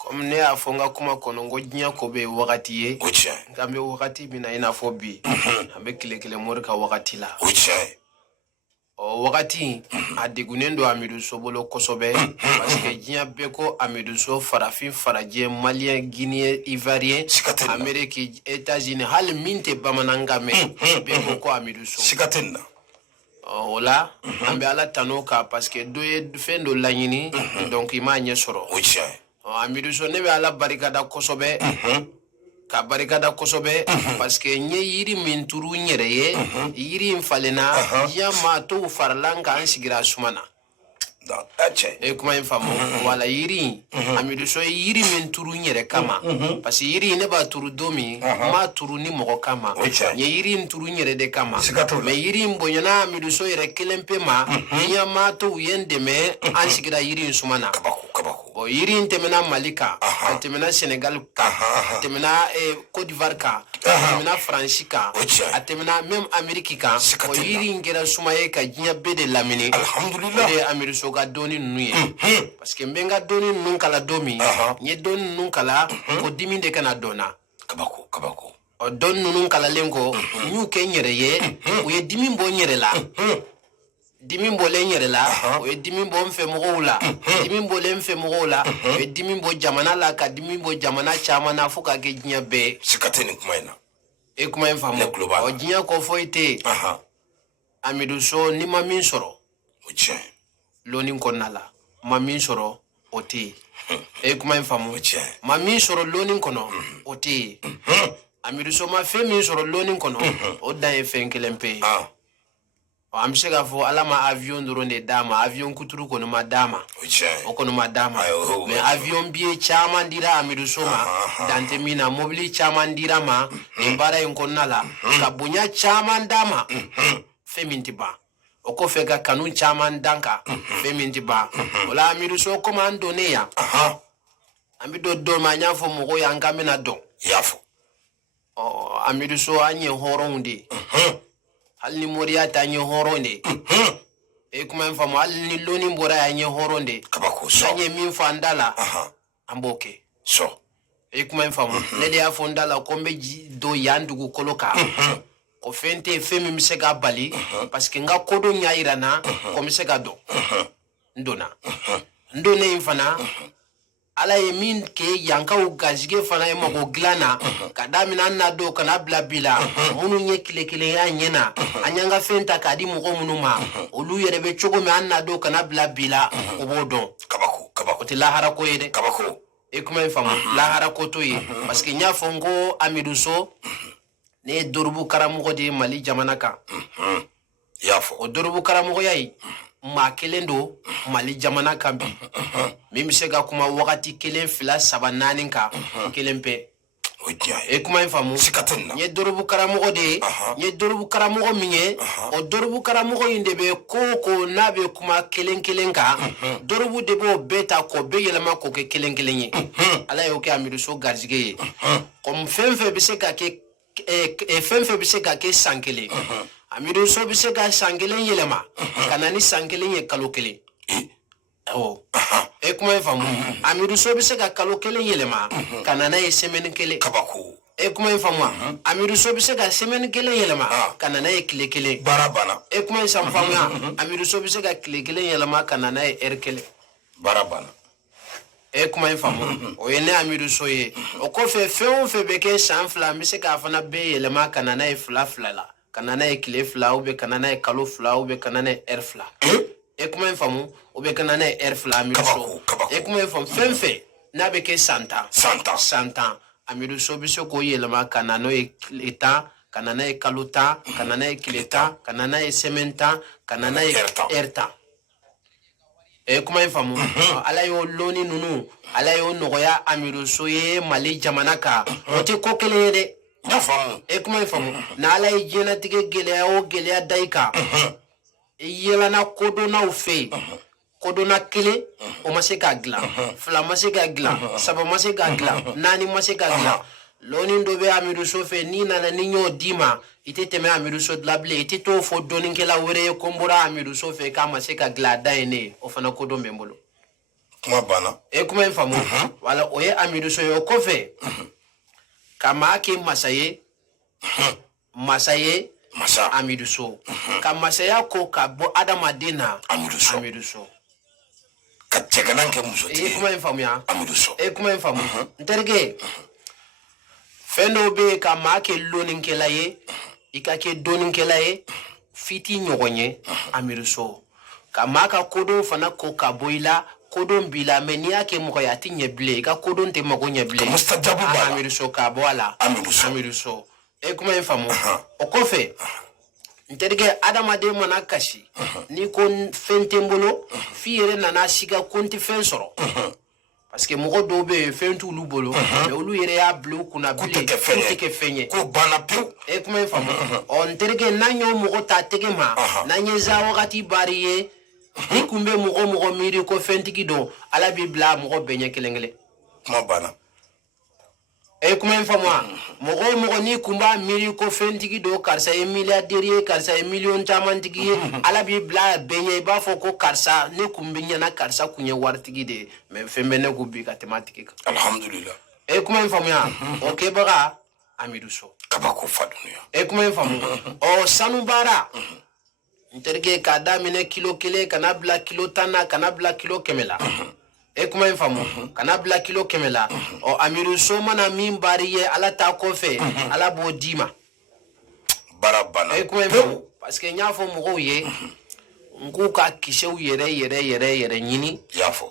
Comme ne a fonga kuma kono ngo nya ko be wakati ye ngambe wakati bina ina fo bi ambe kile mori ka wakati la o wakati adegunendo amidu sobolo kosobe parce que nya beko amidu so farafin faraje malien guinéen ivoirien Amérique États-Unis hal minte bamananga me beko ko amidu so sikatenna ola ambe ala tanoka parce que do fendo lanyini donc ima nya soro amidu so ne be ala barikada kosobe ka barikada kosobe parce que nye yiri min turu nyere ye yiri mfalena ya ma to farlanga ansigira sumana e kuma infamo wala yiri amidu so yiri min turu nyere kama parce que yiri ne ba turu domi ma turu ni mogo kama nye yiri turu nyere de kama me yiri mbonyana amidu so yere kelempe ma ya ma to yendeme ansigira yiri sumana o yiri temena Malika temena Sénégal temena Côte d'Ivoire temena France temena même Amérique o yiri ngera sumaye ka jinya bede lamine alhamdulillah de amiru soga doni nuye parce que mbenga doni nun kala domi nye doni nun kala ko diminde kana dona kabako o don nun kala lengo nyu ke nyere ye o ye dimimbo nyere la dimimbo le nyere la o ye dimimbo mfe mogo la dimimbo le mfe mogo la o ye dimimbo jamana la ka dimimbo jamana chama na fuka ke jinya be sikateni kumaina e kuma infamo o jinya ko foite amidu so ni ma min soro loni konala ma min soro oti e kuma infamo ma min soro loni kono oti amidu so ma fe min soro loni kono o dan e fen kelempe am se ga fo ala ma avion doronde dama avion kuturu kono ma dama o kono ma dama mais avion biye chama ndira amidu so ma dante mina mobili chama ndira ma e bara en konala ka bunya chama ndama femintiba o ko fega kanun chama ndanka femintiba wala amidu so komando ne ya amido do ma nyafo mogo ya ngamena do yafo amidu so anye horonde hal ni moriya ta nye horonde e kuma mfamo hal ni loni mbora ya nye horonde kabako so anye min fandala amboke so e kuma mfamo ne de afondala kombe do yandugu koloka ko fente femi misega bali parce que nga kodo nyairana ko misega do ndone infana ala ye min ke yanka u gazige fana e mako glana kadamina na do kana blabila munu nye kile ya nyena anyanga fenta kadi mugo munuma olu yere be chogo me anna do kana blabila obodo kabako ti lahara ko yede kabako e kuma infamo lahara ko to yi parce que nya fongo amiduso ne dorubu karamugo de Mali jamana ka yafo o dorubu karamugo yayi ma kelendo Mali jamana kambi mimi sega kuma wakati kelen fila saba nani ka kelempe e kuma infamu nye dorubu karamugo de nye dorubu karamugo minye o dorubu karamugo inde be koko na be kuma kelen ka dorubu de bo beta ko be yelema ko ke kelen ye ala yo ke amiru so garzige ye comme fenfe be se ka ke fenfe be se ka ke sankele amiru so be se ka sankele yelema kanani sankele ye kalo kelen e kuma infamu amiru so be se ka kalo kelen yelema kanana ye semaine kelen kabako e kuma infamu amiru so be se ka semaine kelen yelema kanana ye kile kelen barabana e kuma infamu amiru so be se ka kile kelen yelema kanana ye kelen barabana e kuma infamu o ye ne amiru so ye o ko fe fe be ke sanfla mi se ka fana be yelema kanana ye fla la kanana ye kile fla ou be kanana ye kalo fla ou be kanana ye fla e kuma infamu ou be kanana ye fla amiru so e kuma infamu fe na be ke santa amiru so be se ko yelema kanana ye eta kanana ye kaluta kanana ye kileta kanana ye sementa kanana ye erta e kuma infamu ala yo loni nunu ala yo nogoya amiru so ye Mali jamana ka o te ko kelen de e kuma infamu na ala ye jena tige geleya o geleya daika yelana kodona u fe kodona kele o ma se ka gila fila ma se ka gila saba ma se ka gila nani ma se ka gila loni ndo be amiru so fe ni nana ni nyo dima ite teme amiru so dlable ite to fo donin kela were kombora amiru so fe ka ma se ka gila daine o fana kodo mbembolo kuma bana e kuma in famu wala o ye amiduso yo kofe kama ke masaye masa amiduso ka masaya ko ka bo adamadina amiduso ka teganan ke muso e kuma in famu ya amiduso e kuma in famu nterge fendo be kama ke lonin ke laye ika ke donin ke laye fiti nyogonye amiduso kama ka kodo fana ko ka boila kodon bila me ni yake moko ya tinye ble ka kodon te mako nye ble mustajabu bala amiruso ka boala amiruso e kuma infamu o kofe nterige adama de mana kashi ni kon fentembolo fiere nana siga konti fen soro parce que moko do be fentu lu bolo mais olu yere ya ble kuna ble ke fenye ko bana pu e kuma infamu on nterige nanyo moko ta tegema nanye za wakati bariye ni kumbe mɔgɔ miri ko fɛntigi don ala b'i bila mɔgɔ bɛɛ ɲɛ kelen kuma bana e kuma in faamuya mɔgɔ ni kumba miri ko fɛntigi don karisa ye milliardaire ye karisa ye million camantigi ye ala b'i bila bɛɛ ɲɛ i b'a fɔ ko karisa ne kun bɛ ɲɛna karisa kun ye waritigi de ye mais fɛn bɛ ne kun bi ka tɛmɛ a tigi kan alhamdulillah e kuma in faamuya o kɛbaga amidu so kabako fa dunuya e kuma in faamu ɔ sanu baara nterige ka daminɛ kilo 1 kana bila kilo 10 kana bila kilo 100 la e kuma in famu kana bila kilo 100 la o amiru so mana min bari ye ala ta kɔfɛ ala b'o di ma barabana e kuma in famu parce que ɲ'a fɔ mɔgɔw ye nku ka kisɛw yɛrɛ ɲini y'a fɔ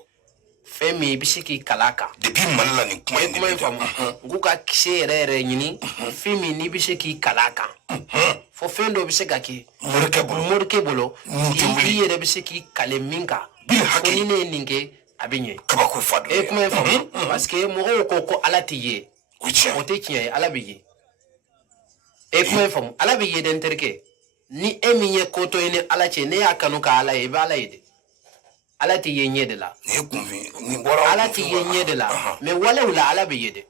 fɛn min i bɛ se k'i kala kan depuis mali la nin kuma in famu nku ka kisɛ yɛrɛ ɲini fɛn min n'i bɛ se k'i kala kan fo fɛn dɔ bɛ se ka kɛ morikɛ bolo i yɛrɛ bɛ se k'i kale min kan ko ni ne ye nin kɛ a bɛ ɲɛ kabako fa dunuya e kuma in famu parce que mɔgɔw ko ala tɛ ye o tɛ tiɲɛ ye ala bɛ ye e kuma in famu ala bɛ ye dɛ n terikɛ ni e min ye kotɔ ye ni ala cɛ ne y'a kanu ka ala ye i bɛ ala ye dɛ ala tɛ ye ɲɛ de la ala tɛ ye ɲɛ de la mais walew la ala bɛ ye dɛ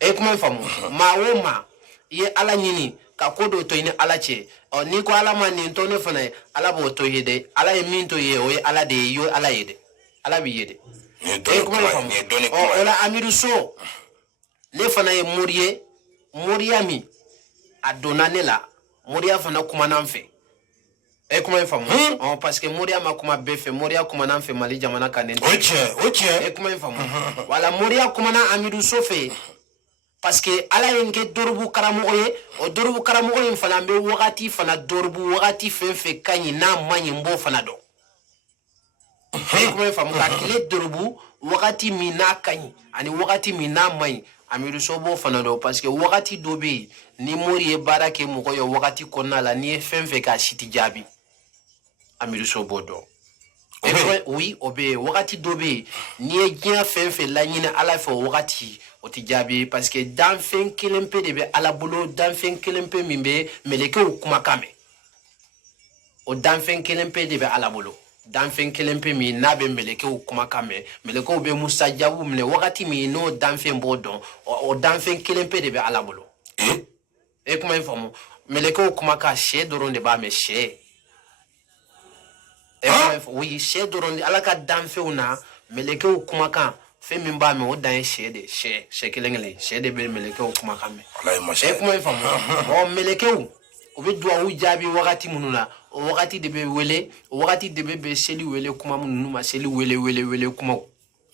e kuma in famu maa o maa i ye ala ɲini ka ko dɔ to i ni ala cɛ n'i ko ala ma nin to ne fana ye ala b'o to ye dɛ ala ye min to ye o ye ala de ye i ye ala ye dɛ ala bɛ ye dɛ e kuma in famu o la amidu so ne fana ye mori ye moriya min a donna ne la moriya fana kumana n fɛ e kuma in famu parce que moriya ma kuma bɛɛ fɛ moriya kumana n fɛ mali jamana kan ne o tiɲɛ e kuma in famu wala moriya kumana amidu so fɛ parce que ala ye n kɛ dorobu karamɔgɔ ye o dorobu karamɔgɔ in fana bɛ wagati fana dorobu wagati fɛn fɛn ka ɲi n'a man ɲi n b'o fana dɔn e kuma in famu ka tile dorobu wagati min n'a ka ɲi ani wagati min n'a man ɲi amidu so b'o fana dɔn parce que wagati dɔ bɛ yen ni mori ye baara kɛ mɔgɔ ye wagati kɔnɔna la n'i ye fɛn fɛn k'a si tɛ jaabi amidu so b'o dɔn oui o bɛ yen wagati dɔ bɛ yen n'i ye diɲɛ fɛn fɛn laɲini ala fɛ o wagati o tɛ jaabi parce que danfɛn kelen pe de bɛ ala bolo danfɛn kelen pe min bɛ mɛlɛkɛw kumakan mɛn o danfɛn kelen pe de bɛ ala bolo danfɛn kelen pe min n'a bɛ mɛlɛkɛw kumakan mɛn mɛlɛkɛw bɛ musajabu minɛ wagati min n'o danfɛn b'o dɔn o danfɛn kelen pe de bɛ ala bolo e kuma in faamu mɛlɛkɛw kumakan sɛ dɔrɔn de b'a mɛn sɛ oui sɛ dɔrɔn de ala ka danfɛnw na mɛlɛkɛw kumakan fɛn min b'a mɛn o dan ye sɛ de sɛ kelen sɛ de bɛ mɛlɛkɛw kumakan mɛn e kuma in faamu mɛlɛkɛw u bɛ duwawu jaabi wagati minnu na o wagati de bɛ wele o wagati de bɛ seli wele kuma minnu ma seli wele kumaw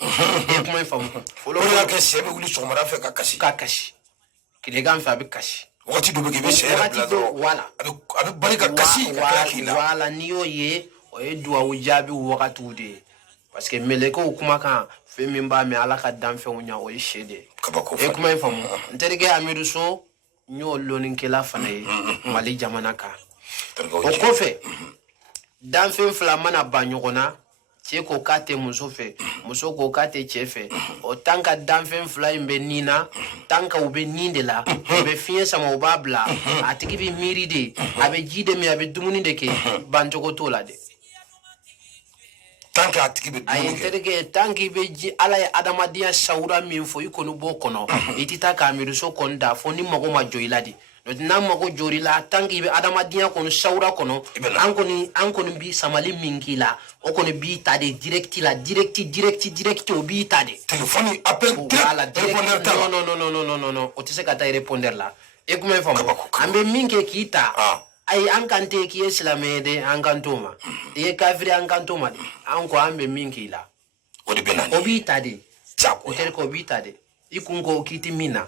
e kuma in faamu fɔlɔ y'a kɛ sɛ bɛ wuli sɔgɔmada fɛ ka kasi tilegan fɛ a bɛ kasi wagati dɔ bɛ kɛ i bɛ sɛ yɛrɛ bila dɔrɔn a bɛ bari ka kasi ka tila k'i la wala n'i y'o ye o ye duwawu jaabi wagatiw de ye parce que mɛlɛkɛw kumakan fɛn min b'a mɛn ala ka danfɛnw ɲa o ye sɛ de ye e kuma in faamu n terikɛ amidu so n y'o lɔnnikɛla fana ye mali jamana kan o kɔfɛ danfɛn fila mana ban ɲɔgɔn na cɛ ko k'a tɛ muso fɛ muso ko k'a tɛ cɛ fɛ o tant que danfɛn fila in bɛ nin na tant que u bɛ nin de la u bɛ fiɲɛ sama u b'a bila a tigi bɛ miiri de a bɛ ji de min a bɛ dumuni de kɛ bancogo t'o la dɛ tant que a tigi bɛ dumuni kɛ terikɛ tant que i bɛ ji ala ye adamadenya sawura min fɔ i kɔni b'o kɔnɔ i tɛ taa k'a miiri so kɔni da fo ni mago ma jɔ i la de n'a mago jori la tant qu'il be adamadiya kono shawra kono an koni bi samali minkila o koni bi ta de direct o bi ta de téléphone appel répondeur non o tise ka ta répondeur la e kuma famo ambe minke kita ay an kante ki islamé de an kantoma e kafiri an kantoma de an ko ambe minkila o de benani o bi ta de o tel ko bi ta de ikungo kiti mina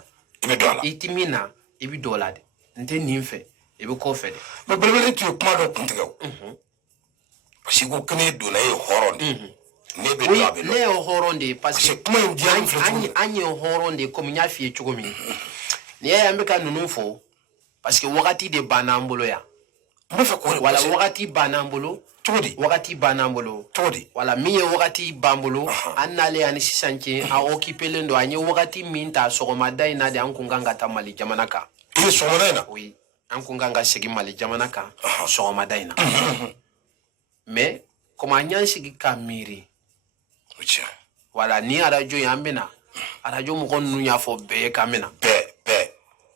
itimina ibi dola de nte nimfe ibi ko fede mais belebele tu kuma do kuntigaw parce que kene do na e horonde ne be do abelo ne horonde parce que kuma indian fletu anye horonde comme nya fie chugo mi ne ya mbeka nunu fo parce que wakati de banambolo ya mbefa ko wala wakati banambolo todi wakati banambolo todi wala miye wakati bambolo annale ani sisanche a occupé ndo anye wakati minta sogoma dai na de an kunganga tamali jamanaka e sogoma oui an kunganga sigi mali jamanaka sogoma dai na mais comme anyan sigi kamiri wala ni arajo yambina arajo mo konu nya fo be kamena be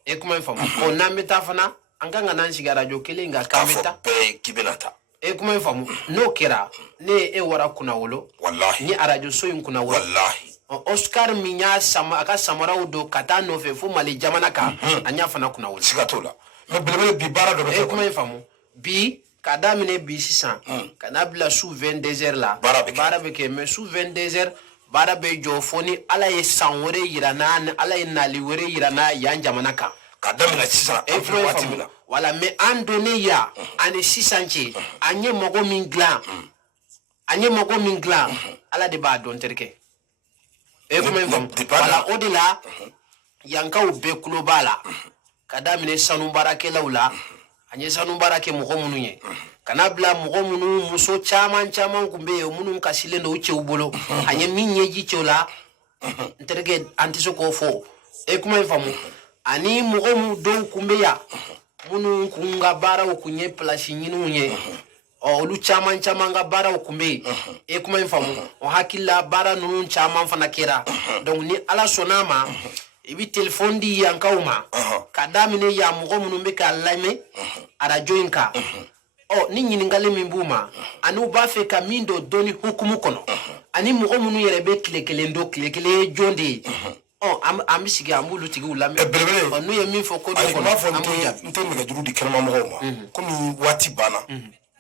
e kuma fam ko nameta fana anganga nan sigi arajo kelenga kameta be kibelata e kuma fam no kera ne e wara kuna wolo wallahi ni arajo so yin kuna wolo wallahi Oscar minya sama aka samara udo kata no fe fu mali jamana ka anya fana kuna wolo sigatola me belebele bi bara do e kuma fam bi kada mine bi sisan kana bla sous 22h la bara be ke mais sous 22h bara be jo foni ala ye sanwore yirana ala ye nali wore yirana yan jamana ka kada mine sisan e fam wala me andone ya ani sisanche anye mogo mingla ala de ba don terke e kuma fam wala odila yanka ube globala kada mine sanu barake laula anye sanu barake mogo mununye kana bla mogo munu muso chaman kumbe yo munu kasile no uche ubolo anye minye jichola terke antiso ko fo e kuma fam ani mogo mu do kumbe ya munu kunga bara ukunye place nyinu nye olu chaman ga bara ukumbe e kuma infamu o hakilla bara nunu chaman fana kera donc ni ala sonama ibi telephone di yankauma kadamine ya mugo munu be ka lame ara joinka ni nyini ngale mimbuma anu ba fe ka mindo doni hukumu kono ani mugo munu yere be klekele jonde am sigi amulu tigi ulame onu ye min fo ko do ko nte me juru di kelma mo ma komi wati bana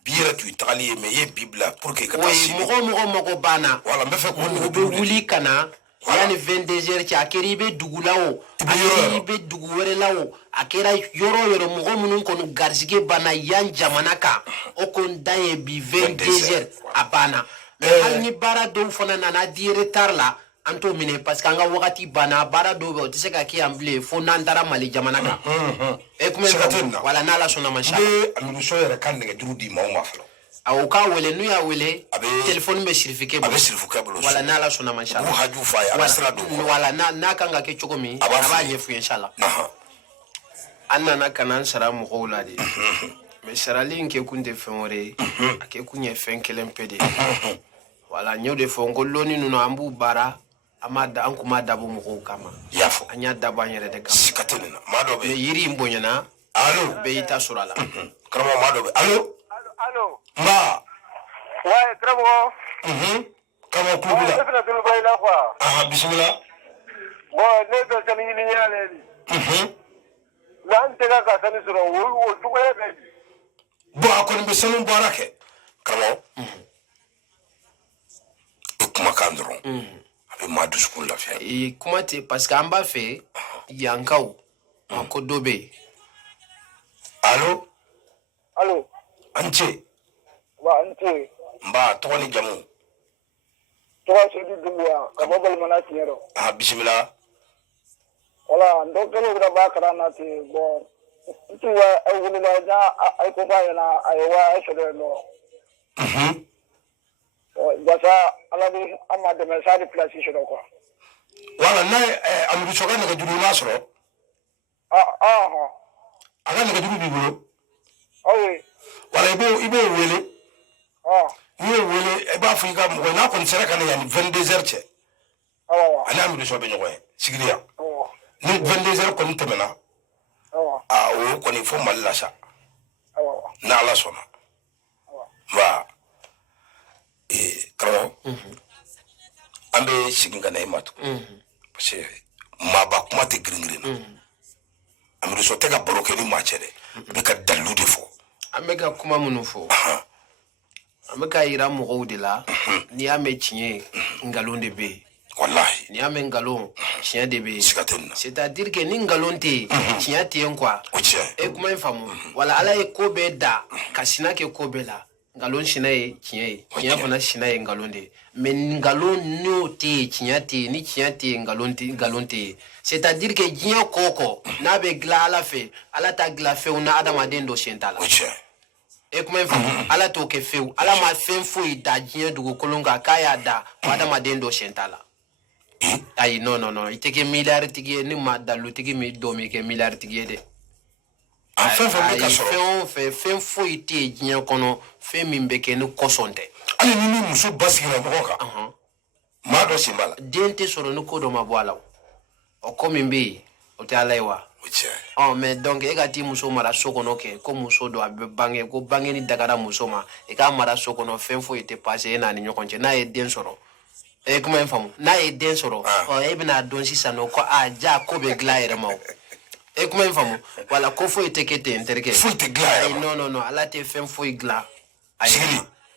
bira tu itali me ye bibla pour que oui mogo bana wala me fe ko be wuli kana yani 22h ci akeri be dugulawo akeri be duguwere lawo akera yoro mogo munun kono garzige bana yan jamana ka o kon daye bi 22h abana mais ni bara do fona nana di retard la anto mine parce que anga wakati bana bara do be tise ka ki amble fo nandara mali jamana ka e kuma wala nala sona masha amiru so yere kan de juru di mawma falo aw ka wele nu ya wele telephone be certificat wala nala sona masha bu haju fa ya asra do wala na kanga ke chokomi aba nyefu inshallah anna na kanan sara mu qawla de me sarali nke kunde fenore ake kunye fen kelempede wala nyode fo ngoloni nuno ambu bara amada ankuma dabo mo kama yafo anya dabo anyere de kama sikatelena mado be yiri mbonyana allo be ita surala kramo mado be allo ma ouais kramo kama kubula bismillah bon ne do tan ni nyale ni nan te ka tan suro wo to ko be bo akon be sanu barake kramo kuma kandron abe madu school la fia kuma te parce que amba fe yankaw ko dobe allo anche wa anche mba toni jamu to se di duwa ka babal manati yero bismillah wala ndo kele da ba karana ti bo tuwa ay wulu ba ja ay ko ba yana ay wa shede no jasa ala bi amma de message place shede ko wala na amru choga na juru nasro aga na juru biblo wala ibo wele wele e ba fu ga mo na ko sera kana yani 22h che ana amru so be nyoy sigriya ni 22h ko ntemena o ko ni fo malla sa na ala sona wa karo ambe siginga na imatu parce que ma ba kuma te gringirina amru so tega boroke ni machere be ka dalu de fo ambe ka kuma munu fo ambe ka ira mo de la ni ame chinye ngalonde be wallahi ni ame ngalon chien de be c'est-à-dire que ni ngalon te chien te quoi e kuma infamu wala ala e ko be da kasina ke ko be la ngalon china e chien fana china e ngalon de mais ngalon no te chien te ni chien te ngalon te c'est-à-dire que jien koko na be gla ala fe ala ta gla fe una adama den do sentala e kuma infamu ala to ke fe ala ma fe fo ida jien dugo kolonga kaya da adama den do sentala ay non iteke milliard tigi ni ma dalu tigi mi domi ke milliard tigi de en fait fe fo ite jien kono fe min be ke ni kosonte ani ni muso basira moka ma do simbala dente soro no kodo ma boala o komi mbi o te alaiwa oh mais donc e ga ti muso mara sokono ke ko muso do abe bange ko bange ni dagara muso ma e ka mara sokono fe fo ite passer na ni nyokonche na e den soro e kuma infamu na e den soro o e bina don sisano ko ja ko be glaire ma e kuma infamu wala ko fo ite kete interke fo ite glaire non ala te fem fo igla ay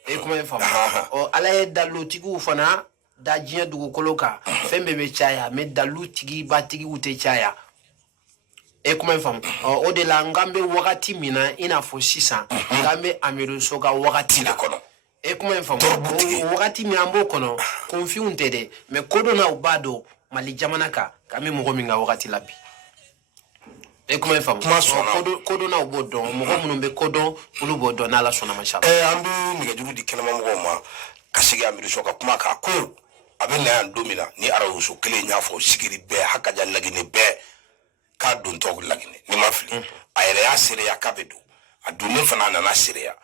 e kuma infamu o ala e dalu tigu fana da jien dugu koloka fembe be chaya me dalu tigi ba tigi ute chaya e kuma infamu o de la ngambe wakati mina ina fo sisa ngambe amiru soga wakati la kono e kuma infamu wakati mi ambo kono confiunte de me kodo na ubado mali jamana ka kami mogo minga wakati labi e kuma infamu kodo na ubodo mogo munumbe kodo ulubodo na la sona mashallah ambi niga juru di kenama mogo ma kasigi amiru soga kuma ka ko abena ya domina ni arawuso kele nyafo sigiri be hakaja lagine be ka don to lagine ni mafli ayere ya sire ya kabedo adune fana na sire ya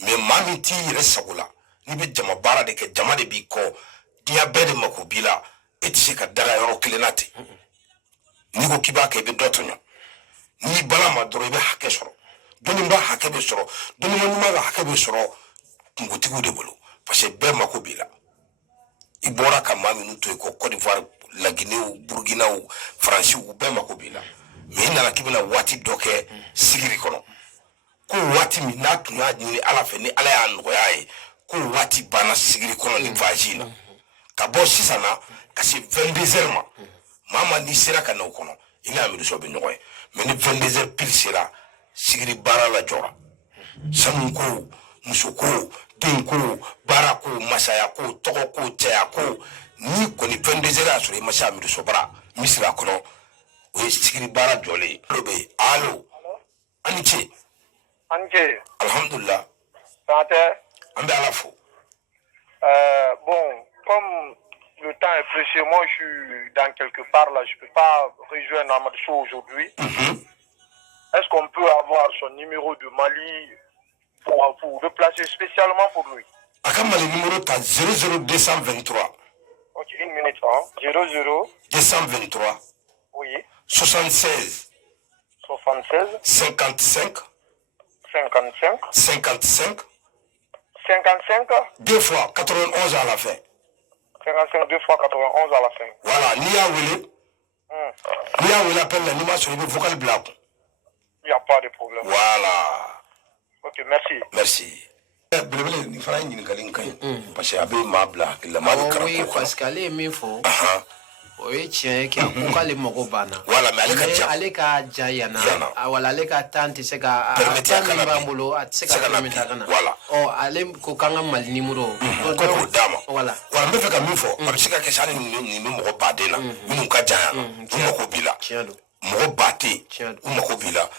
me mami ti resagula ni be jama bara de ke jama de bi ko dia bede makubila etise ka dara yoro kelenati ni ko kiba ke be dotonyo ni bala ma doro be hakke soro doni ba hakke be soro doni ma ba hakke be soro ngutigu de bolo parce que be makubila ibora ka mami nuto ko Côte d'Ivoire la Guinée ou Burkina ou France ou be makubila me na la kibina wati doke sigiri kono ko wati mi na tunya ni ala fe ni ala ya ngo yae ko wati bana sigiri kono ni vagina ka bo sisana kasi 22h mama ni sera kana kono ina mi so be ngoy me ni 22h pile sera sigiri bara la jora samu ko musuko tenko barako masaya ko toko ko tia ko ni ko ni 22h asure masha mi so bara misira kono o sigiri bara jole lobe allo aniche Anke. Alhamdulillah. Santé. Ambe alafo. Bon, comme le temps est précieux, moi je suis dans quelque part là, je peux pas rejoindre Ahmad Sow aujourd'hui. Est-ce qu'on peut avoir son numéro de Mali pour le placer spécialement pour lui? Akama le numéro ta 00223. Ok, une minute, hein. 00 223. Oui. 76. 76. 55. 55. 55. 55. 2 fois 91 à la fin. 55, 2 fois 91 à la fin. Voilà, Nia Wele appelle l'animation sur le vocal black. Il n'y a pas de problème. Voilà. Ok, merci. Merci. Belebele ni fana ɲini kali nkai parce que abe ma bla la ma kara oui ko parce qu'ale min fo o ye tiɲɛ kɛ ko k'ale mago banna voilà mais ale ka ja yana wala ale ka temps tɛ se ka temps min b'an bolo a tɛ se ka fɛn min ta ka na ale ko k'an ka Mali numéro ko k'o d'a ma voilà n bɛ fɛ ka min fɔ a bɛ se ka kɛ sa hali ni bɛ mɔgɔ baden na minnu ka jan yan u mago b'i la mɔgɔ ba tɛ yen u mago b'i la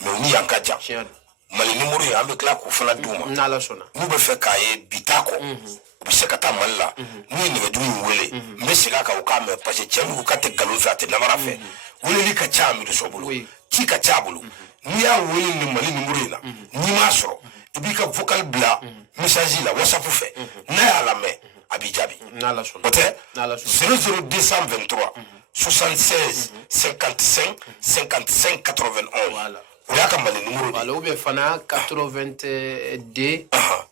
mais u ni yan ka jan Mali numéro ye an bɛ tila k'o fana d'u ma n'Ala sɔnna n'u bɛ fɛ k'a ye bi t'a kɔ u bɛ se ka taa Mali la n'u ye nɛgɛjuru in wele n bɛ segin a kan u k'a mɛn parce que cɛ min ko k'a tɛ nkalon fɛ a tɛ namara fɛ weleli ka ca Amidu Sow bolo ci ka ca a bolo n'i y'a wele nin Mali numéro in na n'i m'a sɔrɔ i b'i ka vocal bila message la WhatsApp fɛ n'a y'a lamɛn a b'i jaabi n'Ala sɔnna o tɛ 00223 76 55 55 91. Voilà. O y'a ka Mali numéro de. Voilà, ou bien fana 82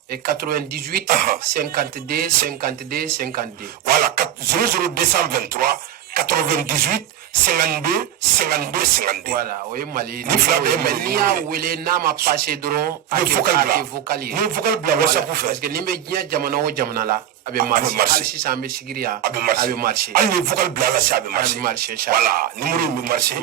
et 98 52 52 52. Voilà, 00223 98 52 52 52. Voilà, oui, Mali. Ni fila bɛ Mali Ni y'a wele n'a ma passé dɔrɔn a kɛ vocal ye. Ni vocal bila WhatsApp fɛ. Parce que ni bɛ diɲɛ jamana o jamana la a bɛ marché. Hali sisan an bɛ sigiri yan a bɛ marché. Hali ni vocal bila la se a bɛ marché. A bɛ marché. Voilà, numéro in bɛ marché.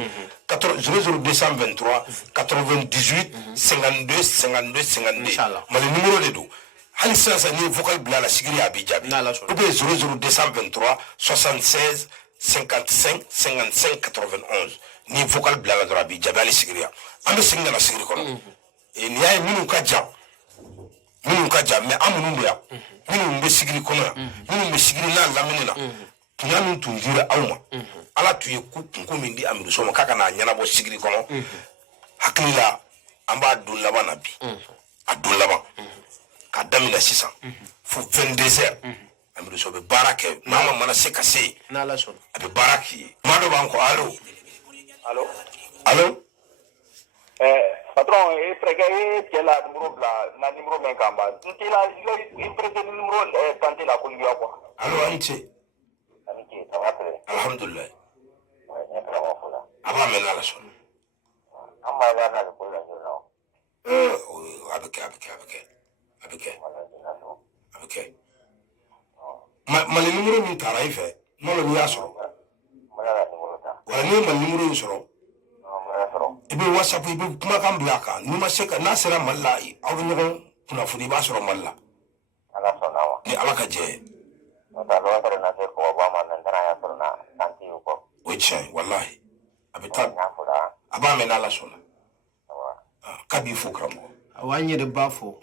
00223 98 52 52 52. Inchallah. Mali numéro de don. Hali sisan ni vocal bila la sigiri a b'i jaabi. Ou bien 00223 76 55 55 91. Ni vocal bila la dɔrɔn a b'i jaabi hali sigiri yan. An bɛ segin ka na sigiri kɔnɔ. N'i y'a ye minnu ka jan mais an minnu bɛ yan minnu bɛ sigiri kɔnɔ yan minnu bɛ sigiri n'a lamini na kunya min tun dira aw ma ala tun ye kunko min di Amidu So ma k'a ka n'a ɲɛnabɔ sigiri kɔnɔ hakili la an b'a don laban na bi a don laban k'a daminɛ sisan fo 22 heures Amidu So bɛ baara kɛ n'a ma mana se ka se yen a bɛ baara k'i ye maa dɔ b'an kɔ allo patron c'est la numéro men kamba ntila imprese numéro tante la ko liya quoi allo anti ça va très alhamdulillah aba men ala son amma la na ko la no abeke Mali numéro min taara i fɛ n'o ni y'a sɔrɔ wala ni Mali numéro in sɔrɔ i bɛ WhatsApp i bɛ kumakan bila a kan n'i ma se ka n'a sera Mali la aw bɛ ɲɔgɔn kunnafoni i b'a sɔrɔ Mali la ni ala ka jɛ ye o ye tiɲɛ ye walahi a bɛ taa a b'a mɛn n'ala sɔnna k'a b'i fo karamɔgɔ aw'an yɛrɛ b'a fɔ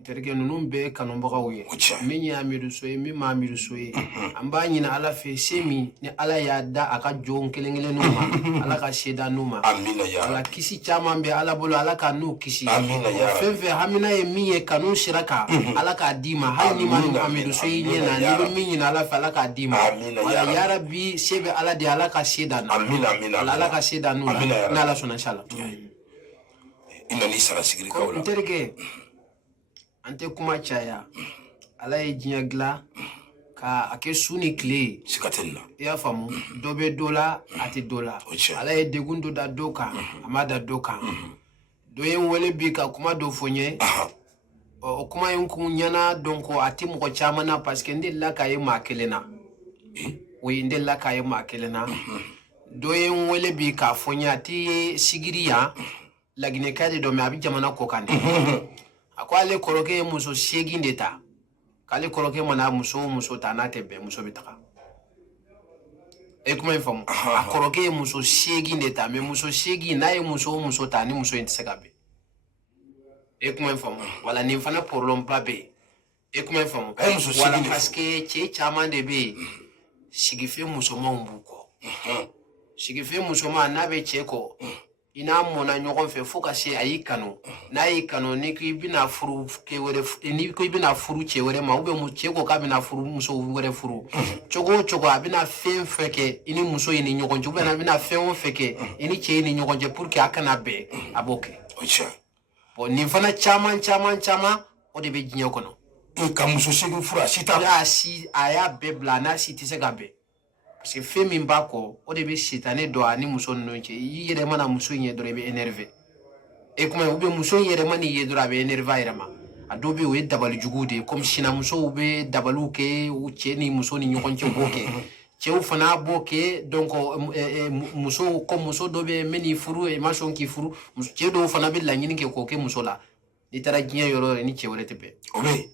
terikɛ ninnu bɛɛ kanubagaw ye min ye Amidu So ye min ma Amidu So ye an b'a ɲini ala fɛ se min ni ala y'a da a ka jɔn kelen-kelenninw ma ala ka se da n'u ma ala kisi caman bɛ ala bolo ala ka n'u kisi fɛn fɛn hamina ye min ye kanu sira kan ala k'a d'i ma hali ni ma ni Amidu So ye ɲɛ na n'i bɛ min ɲini ala fɛ ala k'a d'i ma wala yarabi se bɛ ala de ala ka se da na ala ka se da n'u la n'ala sɔnna inshallah i nana i sara sigiri kaw la n terikɛ an tɛ kuma caya ala ye diɲɛ dilan ka a kɛ su ni tile siga tɛ nin na i y'a faamu dɔ bɛ dɔ la a tɛ dɔ la ala ye degun dɔ da dɔ kan a ma da dɔ kan dɔ ye n wele bi ka kuma dɔ fɔ n ye o kuma in kun ɲɛna donc a tɛ mɔgɔ caman na parce que n delila k'a ye maa kelen na oui n delila k'a ye maa kelen na dɔ ye n wele bi k'a fɔ n ye a tɛ sigiri yan laginɛkɛ de dɔ mais a bɛ jamana kɔ kan de a ko ale kɔrɔkɛ ye muso 8 de ta k'ale kɔrɔkɛ mana muso ta n'a tɛ bɛn muso bɛ taga e kuma in faamu a kɔrɔkɛ ye muso 8 de ta mais muso 8 n'a ye muso ta ni muso in tɛ se ka bɛn e kuma in faamu wala nin fana problème ba bɛ yen e kuma in faamu wala parce que cɛ caman de bɛ yen sigifɛn musomanw b'u kɔ sigifɛn musoman n'a bɛ cɛ kɔ i n'a mɔna ɲɔgɔn fɛ fo ka se a y'i kanu n'a y'i kanu ni ko i bɛna furu cɛ wɛrɛ ma ou bien cɛ ko k'a bɛna furu muso wɛrɛ furu cogo o cogo a bɛna fɛn fɛn kɛ i ni muso in ni ɲɔgɔn cɛ ou bien a bɛna fɛn o fɛn kɛ i ni cɛ in ni ɲɔgɔn cɛ pour que a kana bɛn a b'o kɛ bon nin fana caman o de bɛ diɲɛ kɔnɔ ka muso 8 furu a si t'a a y'a bɛɛ bila n'a si tɛ se ka bɛn parce que fɛn min b'a kɔ o de bɛ sitani don a ni muso ninnu cɛ i yɛrɛ mana muso in ye dɔrɔn i bɛ énervé e kuma ou bien muso in yɛrɛ mana i ye dɔrɔn a bɛ énervé a yɛrɛ ma a dɔw bɛ yen o ye dabalijuguw de ye comme sinamusow bɛ dabaliw kɛ u cɛ ni muso ni ɲɔgɔn cɛ b'o kɛ cɛw fana b'o kɛ donc muso dɔ bɛ yen n bɛ nin furu i ma sɔn k'i furu cɛ dɔw fana bɛ laɲini kɛ k'o kɛ muso la n'i taara diɲɛ yɔrɔ yɔrɔ ni cɛ wɛrɛ tɛ bɛn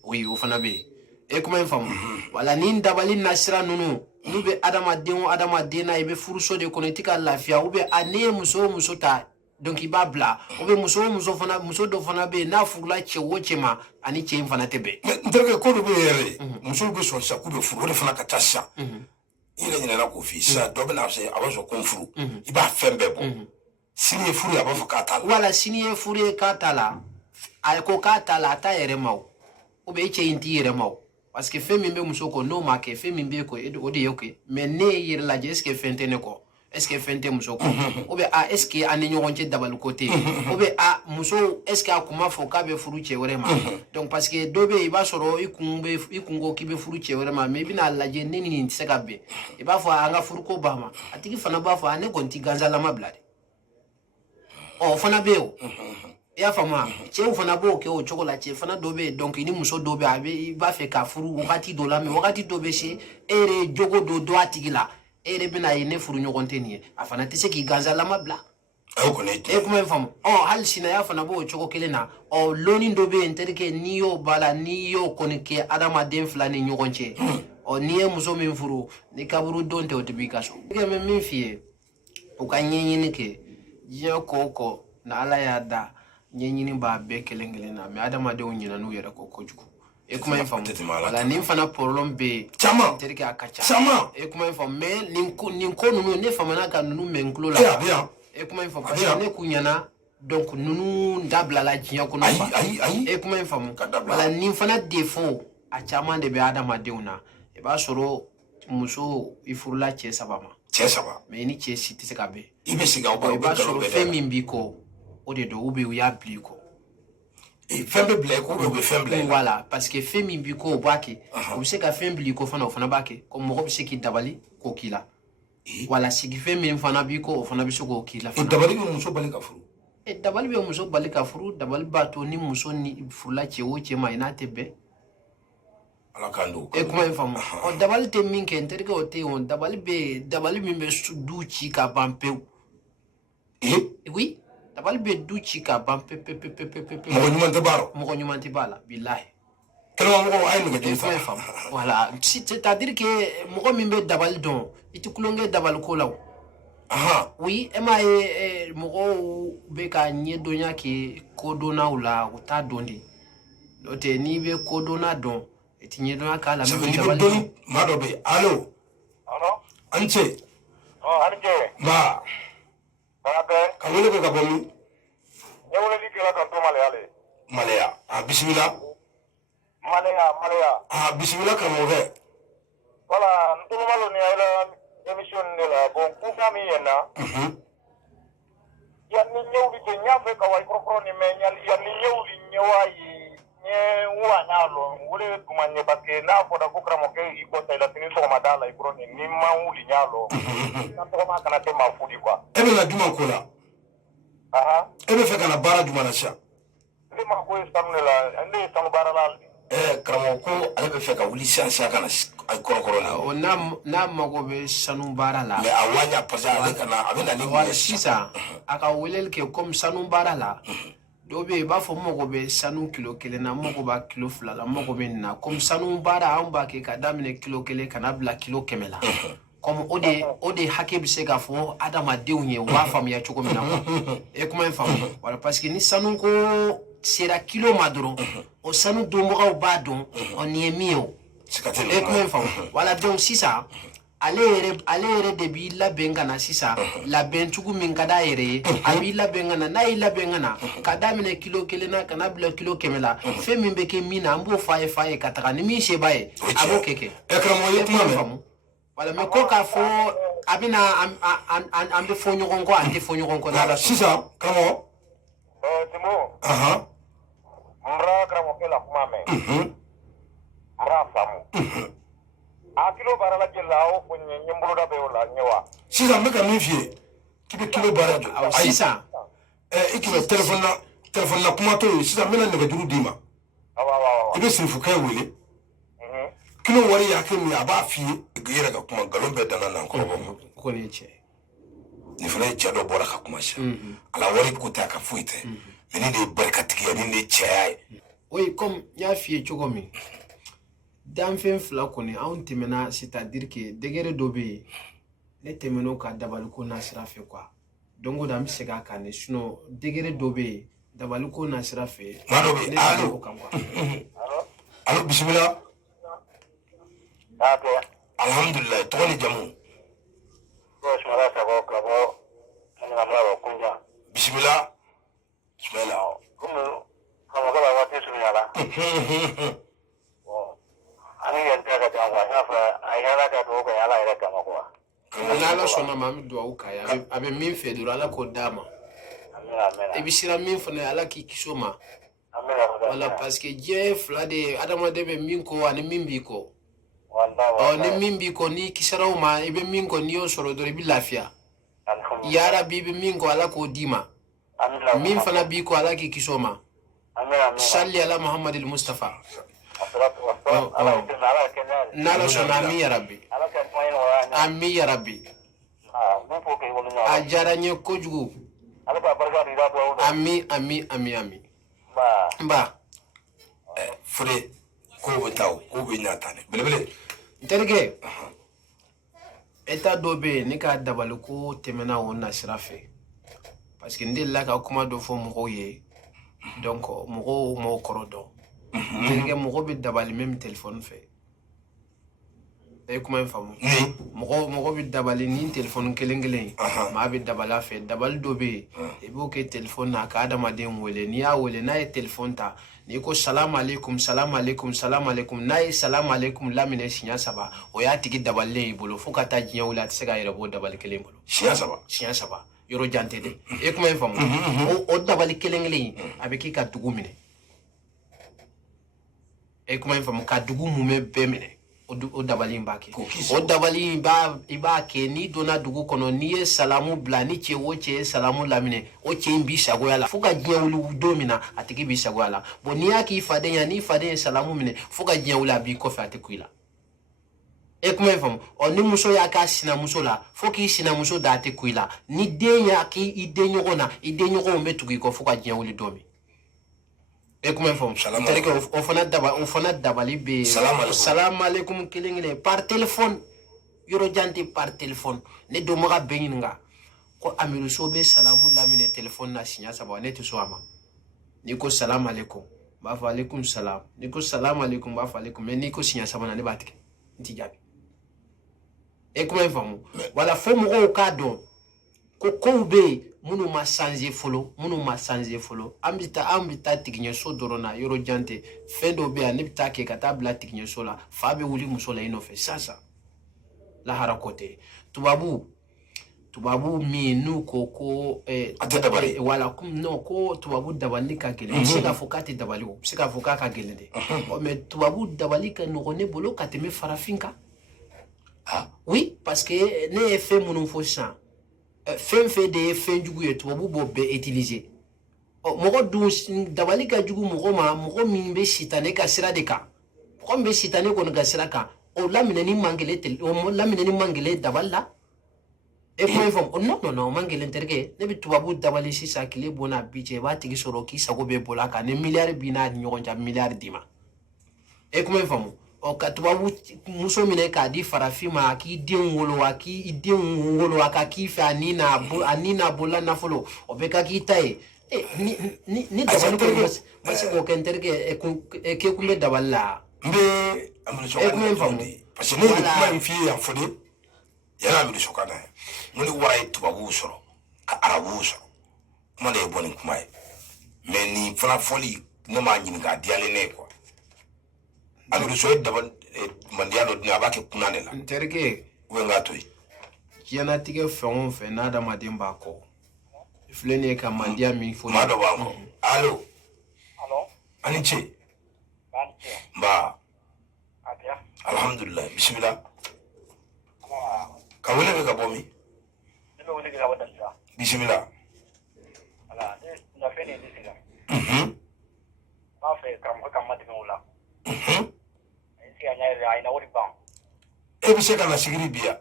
oui o fana bɛ yen e kuma in faamu wala ni dabali nasira ninnu n'u bɛ adamaden na i bɛ furuso de kɔnɔ i tɛ ka lafiya ou bien ne ye muso ta donc i b'a bila ou bien muso dɔ fana bɛ yen n'a furula cɛ o cɛ ma ani cɛ in fana tɛ bɛn. n terikɛ ko dɔ bɛ yen yɛrɛ musow bɛ sɔn sisan k'u bɛ furu o de fana ka ca sisan i yɛrɛ ɲinɛna k'o f'i ye sisan dɔ bɛ na se a b'a sɔn ko n furu i b'a fɛn bɛɛ bɔ sini ye furu ye a b'a fɔ k'a t'a la. wala sini ye furu ye k'a t'a la a ko k'a t'a la a t'a yɛrɛ ma o ou bien i cɛ in t'i yɛrɛ ma o parce que fɛn min bɛ muso kɔ n'o ma kɛ fɛn min bɛ kɔ o de ye kɛ mais ne ye yɛrɛ lajɛ est ce que fɛn tɛ ne kɔ est ce que fɛn tɛ muso kɔ ou bien est ce que an ni ɲɔgɔn cɛ dabaliko tɛ yen ou bien muso est ce que a kun ma fɔ k'a bɛ furu cɛ wɛrɛ ma donc parce que dɔ bɛ yen i b'a sɔrɔ i kun ko k'i bɛ furu cɛ wɛrɛ ma mais i bɛna lajɛ ne ni nin tɛ se ka bɛn i b'a fɔ an ka furuko ban ma a tigi fana b'a fɔ ne kɔni tɛ ganzalama bila dɛ o fana bɛ yen o i y'a faamuya cɛw fana b'o kɛ o cogo la cɛ fana dɔ bɛ yen donc i ni muso dɔ bɛ yen i b'a fɛ ka furu wagati dɔ la mais wagati dɔ bɛ se e yɛrɛ ye jogo dɔ dɔn a tigi la e yɛrɛ bɛna ye ne furu ɲɔgɔn tɛ nin ye a fana tɛ se k'i ganzalama bila e kuma in faamu hali sinaya fana b'o cogo kelen na lɔnni dɔ bɛ yen terikɛ n'i y'o b'a la n'i y'o kɔni kɛ adamaden fila ni ɲɔgɔn cɛ n'i ye muso min furu ni kaburu don tɛ o tɛ b'i ka so n bɛ min f'i ye o ka ɲɛɲini kɛ diɲɛ ko o ko na ala y'a da ɲɛɲini b'a bɛɛ kelen kelen na mais adamadenw ɲinɛ n'u yɛrɛ kɔ kojugu e kuma in faamu wala nin fana problème bɛ yen caman terikɛ a ka ca caman e kuma in faamu mais nin ko ninnu ne faamana ka ninnu mɛn n tulo la e kuma in faamu parce que ne kun ɲɛna donc ninnu dabilala diɲɛ kɔnɔ ayi e kuma in faamu wala nin fana défaut a caman de bɛ adamadenw na i b'a sɔrɔ muso i furula cɛ 3 ma cɛ 3 mais i ni cɛ si tɛ se ka bɛn i bɛ sigi aw i b'a sɔrɔ fɛn min b'i kɔ o de don ou bien u y'a bila i kɔ fɛn bɛ bila i kɔ ou bien u bɛ fɛn bila i la voilà parce que fɛn min b'i kɔ o b'a kɛ u bɛ se ka fɛn bila i kɔ fana o fana b'a kɛ comme mɔgɔ bɛ se k'i dabali k'o k'i la wala sigifɛn min fana b'i kɔ o fana bɛ se k'o k'i la fana dabali bɛ muso bali ka furu dabali bɛ muso bali ka furu dabali b'a to ni muso ni furula cɛ o cɛ ma i n'a tɛ bɛn ala k'an don e kuma in faamu dabali tɛ min kɛ n terikɛ o tɛ yen dabali bɛ dabali min bɛ du ci ka ban pewu oui dabali bɛ du ci ka ban pewu mɔgɔ ɲuman tɛ b'a la mɔgɔ ɲuman tɛ b'a la bilahi kɛlɛmamɔgɔ a ye nɛgɛjuru ta voilà c'est-à-dire que mɔgɔ min bɛ dabali dɔn i tɛ kulonkɛ dabaliko la o oui e m'a ye mɔgɔw bɛ ka ɲɛdɔnya kɛ kodɔnnaw la u t'a dɔn de n'o tɛ n'i bɛ kodɔnna dɔn i tɛ ɲɛdɔnya k'a la min bɛ dabali dɔn maa dɔ bɛ yen allo a ni ce nba ka wele kɛ ka bɔ min ne weleli kɛra ka to Maleya le Maleya a bisimila Maleya bisimila karamɔgɔkɛ voilà n tulomalo ni ayla émission de la bon kuka mi yena ya ni nyewli ke nyafe ka way korokoro ni me nyal ya ni nyewli nyewayi nye wa nyalo wole kumanye bakke na foda ko kramo ke iko tayla tini so madala ikro ni ma wuli nyalo na to ma kana te ma fudi quoi ebe la juma ko la ebe fe kana bara juma na sha ni ma ko stamne la ande stam bara la karamɔgɔ ko ale bɛ fɛ ka wuli sisan ka na kɔrɔkɔrɔ la n'a mago bɛ sanu baara la mais a waɲa parce que ale kana a bɛ na ni wale sisan a ka weleli kɛ comme sanu baara la dɔw bɛ yen i b'a fɔ n mago bɛ sanu kilo 1 na n mago b'a kilo 2 la n mago bɛ nin na comme sanu baara anw b'a kɛ ka daminɛ kilo 1 ka na bila kilo 100 la comme o de hakɛ bɛ se ka fɔ adamadenw ye u b'a faamuya cogo min na e kuma in faamu wala parce que ni sanu ko sera kilo ma dɔrɔn o sanu donbagaw b'a dɔn nin ye min ye o e kuma in faamu wala donc sisan ale yɛrɛ de b'i labɛn ka na sisan labɛn cogo min ka d'a yɛrɛ ye a b'i labɛn ka na n'a y'i labɛn ka na ka daminɛ kilo 1 na ka na bila kilo 100 la fɛn min bɛ kɛ min na an b'o f'a ye ka taga ni min se b'a ye a b'o kɛ karamɔgɔ ye kuma faamu wala mais ko k'a fɔ a bɛna an bɛ fɔ ɲɔgɔn kɔ an tɛ fɔ ɲɔgɔn kɔ n'ala sisan karamɔgɔ Timo mra kramo ke la kuma me mra famu kilo bara la jela o ko nyembolo da be o la nyewa sisan me ka min fie ki be kilo bara jo sisan e ki be téléphone na kuma to sisan me na nɛgɛjuru di ma i be sirifu kɛ wele kilo wari ya kɛ min a b'a fie yɛrɛ ka kuma galon bɛɛ dana na kɔrɔbɔ ko ni cɛ ni fana cɛ dɔ bɔra ka kuma sisan ala wari ko ta ka foyi tɛ mais ni de ye barikatigiya ni de ye cɛya ye oui comme n y'a f'i ye cogo min danfɛn fila kɔni anw tɛmɛna c'est-à-dire que degré dɔ bɛ yen ne tɛmɛn'o ka dabaliko n'a sira fɛ quoi donc o don an bɛ segin a kan de sinon degré dɔ bɛ yen dabaliko n'a sira fɛ maa dɔ bɛ yen allo allo bisimila alhamdulilayi tɔgɔ ni jamu Sumala Sako ka bɔ Ɲamana Kunja bisimila comme karamɔgɔ b'a waati surunya la ani n'ala sɔnna ma an bɛ dugawu k'a ye a bɛ min fɛ dɔrɔn ala k'o d'a ma i bɛ siran min fana ye ala k'i kisi o ma wala parce que diɲɛ fila de ye adamaden bɛ min kɔ ani min b'i kɔ ni min b'i kɔ n'i kisira o ma i bɛ min kɔ n'i y'o sɔrɔ dɔrɔn i bɛ lafiya yarabi i bɛ min kɔ ala k'o d'i ma min fana b'i kɔ ala k'i kisi o ma salli ala muhammadil mustafa n'ala sɔnna amin yarabi amin yarabi a diyara n ye kojugu amin amin amin amin nba Fode ko bɛ taa o ko bɛ ɲa ta ne belebele n terikɛ état dɔ bɛ yen ne ka dabali ko tɛmɛna o na sira fɛ parce que n delila ka kuma dɔ fɔ mɔgɔw ye donc mɔgɔw m'o kɔrɔ dɔn terikɛ mɔgɔ bɛ dabali même téléphone fɛ e kuma in faamu mɔgɔ bɛ dabali ni téléphone kelen kelen maa bɛ dabali a fɛ dabali dɔ bɛ yen i b'o kɛ téléphone na ka adamaden wele n'i y'a wele n'a ye téléphone ta n'i ko salamu aleykum salamu aleykum salamu aleykum n'a ye salamu aleykum laminɛ siɲɛ 3 o y'a tigi dabalilen y'i bolo fo ka taa diɲɛ wuli a tɛ se ka yɛrɛ bɔ dabali kelen bolo siɲɛ 3 yɔrɔ jan tɛ dɛ e kuma in faamu o dabali kelen kelen a bɛ k'i ka dugu minɛ e kuma in faamu ka dugu mumɛ bɛɛ minɛ o dabali in b'a kɛ o dabali in i b'a kɛ n'i donna dugu kɔnɔ n'i ye salamu bila ni cɛ o cɛ ye salamu laminɛ o cɛ in b'i sagoya la fo ka diɲɛ wuli don min na a tigi b'i sagoya la bon n'i y'a k'i faden ya n'i faden ye salamu minɛ fo ka diɲɛ wuli a b'i kɔfɛ a tɛ ku i la e kuma in faamu ni muso y'a k'a sinamuso la fo k'i sinamuso da a tɛ ku i la ni den y'a k'i den ɲɔgɔn na i den ɲɔgɔnw bɛ tugu i kɔ fo ka diɲɛ wuli don min e kuma in faamu terikɛ o fana dabali bɛ yen salamu aleykum kelen kelen par téléphone yɔrɔ jan tɛ par téléphone ne dɔnbaga bɛ ɲininka ko amiruso bɛ salamu laminɛ téléphone na siɲɛ 3 ne tɛ sɔn a ma n'i ko salamu aleykum n b'a fɔ aleykum salam n'i ko salamu aleykum n b'a fɔ aleykum mais n'i ko siɲɛ 3 nan ne b'a tigɛ n t'i jaabi e kuma in faamu wala fo mɔgɔw k'a dɔn ko kow bɛ yen minnu ma changer fɔlɔ an bɛ taa tigiɲɛso dɔrɔn na yɔrɔ jan tɛ fɛn dɔw bɛ yan ne bɛ taa kɛ ka taa bila tigiɲɛso la fa bɛ wuli muso la i nɔfɛ sisan lahara ko tɛ tubabu min n'u ko a tɛ dabali wala non ko tubabu dabali ka gɛlɛn se k'a fɔ k'a tɛ dabali o se k'a fɔ k'a ka gɛlɛn dɛ mais tubabu dabali ka nɔgɔn ne bolo ka tɛmɛ farafin kan oui parce que ne ye fɛn minnu fɔ sisan fɛn fɛn de ye fɛn jugu ye tubabu b'o bɛɛ utiliser mɔgɔ dun dabali ka jugu mɔgɔ ma mɔgɔ min bɛ sitanɛ ka sira de kan mɔgɔ min bɛ sitanɛ kɔni ka sira kan o laminɛni man gɛlɛn dabali la e kuma in fɔ non o man gɛlɛn terikɛ ne bɛ tubabu dabali sisan tile bɔnna bi cɛ i b'a tigi sɔrɔ k'i sago bɛ bɔ a kan ni miliyari b'i n'a ni ɲɔgɔn cɛ miliyari d'i ma e kuma in faamu ka tubabu muso minɛ k'a di farafin ma a k'i den wolo a ka k'i fɛ a ni n'a bolola nafolo o bɛ ka k'i ta ye ni dabali kɔni ma se k'o kɛ n terikɛ k'e kun bɛ dabali la n bɛ amirisɔn ka faamu parce que ne ye kuma in f'i ye yan Fode yanni amirisɔn ka na n ko ni wara ye tubabuw sɔrɔ ka arabuw sɔrɔ kuma de ye bɔ nin kuma ye mais nin fana fɔli ne m'a ɲininka a diyalen ne ye quoi amirisɔn ye dabali mandiya dɔ di a b'a kɛ kunna de la n terikɛ u bɛ n k'a to yen diɲɛlatigɛ fɛn o fɛn n'adamaden b'a kɔ filɛ nin ye ka mandiya min fɔ maa dɔ b'a kɔ allo ani ce nba alhamdulilayi bisimila ka wele bɛ ka bɔ min bisimila e bɛ se ka na sigiri bi yan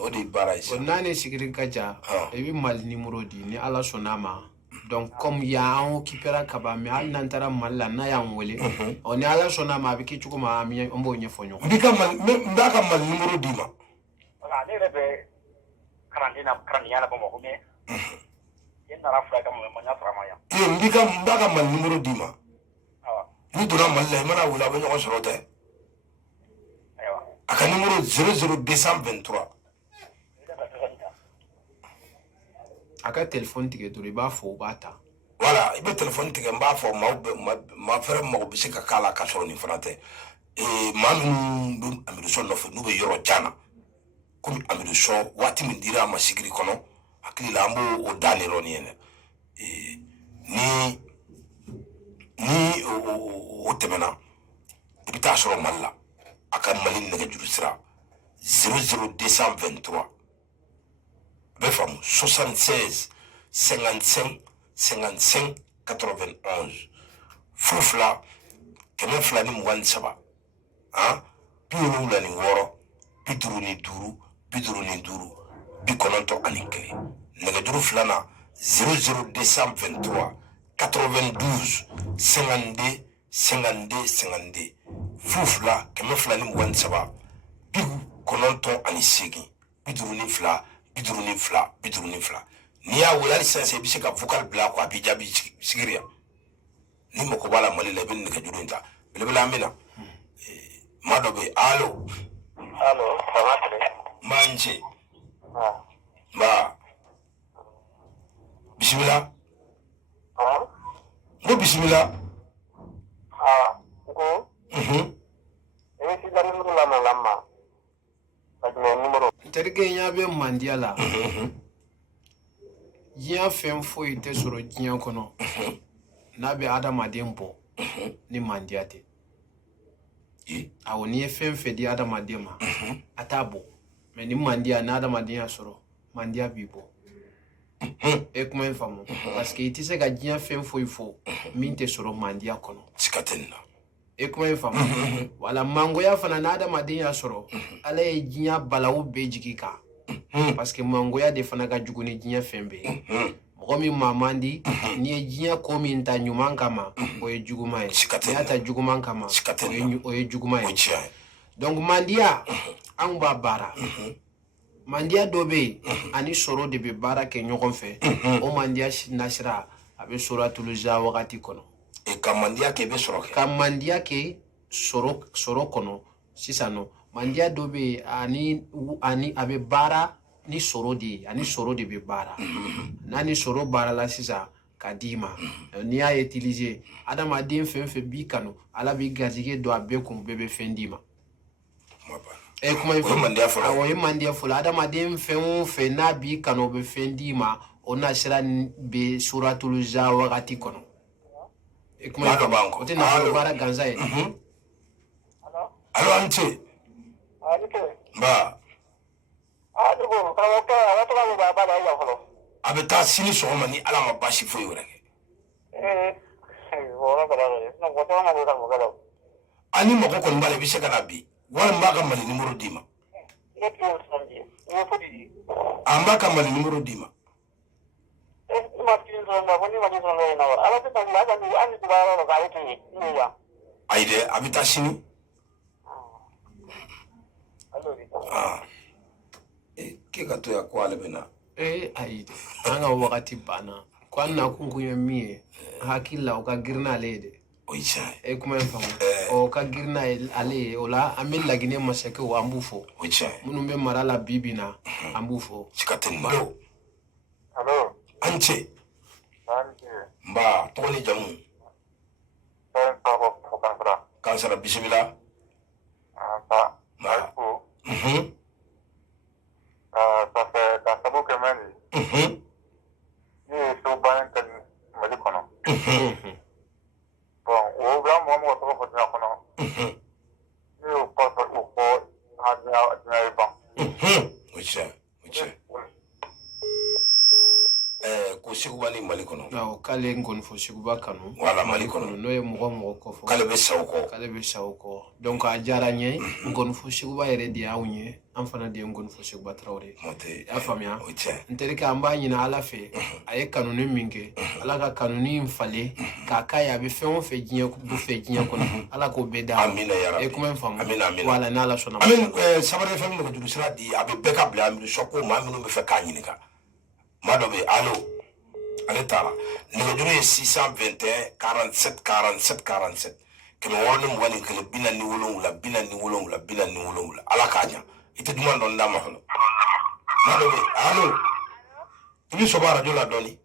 o de ye baara ye n'a ni sigiri ka jan i bɛ Mali numéro di ni Ala sɔnn'a ma donc comme y'an occupera ka ban mais hali n'an taara Mali la n'a y'an wele ni Ala sɔnn'a ma a bɛ kɛ cogo min an b'o ɲɛfɔ ɲɔgɔn n b'a ka Mali numéro d'i ma ne yɛrɛ bɛ kalandenya la Bamakɔ mais n nana fila ka ma ɲa sɔrɔ a ma yan n b'a ka Mali numéro d'i ma n'i donna Mali la i mana wele a bɛ ɲɔgɔn sɔrɔ tɛ a ka numéro 00223 a ka téléphone tigɛ dɔrɔn i b'a fɔ o b'a ta voilà ibe téléphone tigɛ n b'a fɔ ma fɛrɛ mago bɛ se ka k'a la ka sɔrɔ nin fana tɛ maa minnu bɛ amirisɔn nɔfɛ n'u bɛ yɔrɔ jan na komi amirisɔn waati min dira a ma sigiri kɔnɔ hakili la an b'o o da ne yɔrɔ nin ye ni o tɛmɛna i bɛ taa sɔrɔ mali la a ka mali nɛgɛjuru sira 00223 a bɛ faamu 76 55 55 91 fufula 223 76 55 55 nɛgɛjuru filanan 00223 92 52 52 52 fufula 223 98 52 52 n'i y'a wele hali sisan i bɛ se ka vocal bila ko a b'i jaabi sigiri yan ni mako b'a la mali la i bɛ nɛgɛjuru in ta belebele an bɛ na maa dɔ bɛ yen alo maa n ce nba bisimila n ko bisimila terikɛ ɲa bɛ mandiya la diɲɛ fɛn foyi tɛ sɔrɔ diɲɛ kɔnɔ n'a bɛ adamaden bɔ ni mandiya tɛ awɔ n'i ye fɛn fɛn di adamaden ma a t'a bɔ mais ni mandiya ni adamaden y'a sɔrɔ mandiya b'i bɔ e kuma in faamu parce que i tɛ se ka diɲɛ fɛn foyi fɔ min tɛ sɔrɔ mandiya kɔnɔ siga tɛ nin na e kuma in faamu wala mangoya fana ni adamaden y'a sɔrɔ ala ye diɲɛ balawu bɛɛ jigi kan parce que mangoya de fana ka jugu ni diɲɛ fɛn bɛɛ mɔgɔ min maa man di n'i ye diɲɛ ko min ta ɲuman kama o ye juguman ye n'i y'a ta juguman kama o ye juguman ye donc mandiya anw b'a baara mandiya dɔ bɛ yen ani sɔrɔ de bɛ baara kɛ ɲɔgɔn fɛ o mandiya nasira a bɛ suratul Zaa wagati kɔnɔ ka mandiya kɛ i bɛ sɔrɔ kɛ ka mandiya kɛ sɔrɔ kɔnɔ sisan nɔ mandiya dɔ bɛ yen ani a bɛ baara ni sɔrɔ de ye ani sɔrɔ de bɛ baara n'a ni sɔrɔ baara la sisan ka d'i ma n'i y'a utiliser adamaden fɛn fɛn b'i kanu ala b'i garijɛgɛ don a bɛɛ kun bɛɛ bɛ fɛn d'i ma kuma in fɔ o ye mandiya fɔlɔ adamaden fɛn o fɛn n'a b'i kanu o bɛ fɛn d'i ma o nasira bɛ suratul Zaa wagati kɔnɔ kuma in fɔ o tɛ nafolo baara gansan ye alo an ce nba a bɛ taa sini sɔgɔma ni ala ma baasi foyi wɛrɛ kɛ ani mago kɔni b'a la i bɛ se ka na bi walima n b'a ka mali nimoro d'i ma an b'a ka mali nimoro d'i ma ayi dɛ a bɛ taa sini k'e ka to yan ko ale bɛ na ayi dɛ an ka wagati banna ko an nakun kun ye min ye hakili la o ka girin n'ale ye dɛ o ye tiɲɛ ye kuma in faamu o ka girin n'ale ye o la an bɛ laginɛ masakɛw an b'u fɔ o ye tiɲɛ ye minnu bɛ mara la bi bi na an b'u fɔ siga tɛ nin na an ce nba tɔgɔ ni jamu kansara bisimila ko seguba ni mali kɔnɔ k'ale nkɔnifɔ seguba kanu wala mali kɔnɔ n'o ye mɔgɔ kɔfɔ k'ale bɛ sa o kɔ donc a diyara n ye nkɔnifɔ seguba yɛrɛ de y'anw ye an fana de ye nkɔnifɔ seguba Tarawele y'a faamuya n terikɛ an b'a ɲini ala fɛ a ye kanuni min kɛ ala ka kanuni in falen k'a k'a ye a bɛ fɛn o fɛn diɲɛ kɔnɔ ala k'o bɛɛ d'a ma e kuma in faamu wala n'ala sɔnna sabari fɛn min nɛgɛjuru sira di a bɛ bɛɛ ka bila amirisɔn ko maa minnu bɛ fɛ k'a ɲininka maa dɔ bɛ yen alo ale taara nɛgɛjuru ye 621 47 47 47 121 47 ala k'a ɲa i tɛ duman dɔn d'a ma fɔlɔ maa dɔ bɛ yen alo i bɛ sɔbɔ arajo la dɔɔni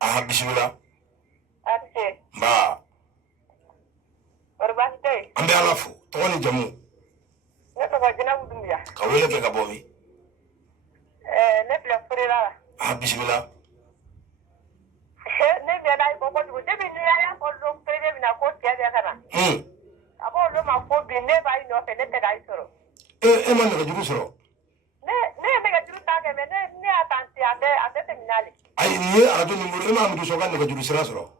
aha bismillah ate ba orbante ambe alafu to ni jamu ne to wajina budumya ka wele ke ka bomi ne bla furela aha bismillah ne be dai ko ko de bi ni ya ko do prebe bi na ko tia ya kana abo lo ma ko bi ne ba ino fe ne te dai soro e man ka juru soro ne ga juru ta ke ne atanti ate terminale ay ni adu numero e ma mu so kan ka juru sira soro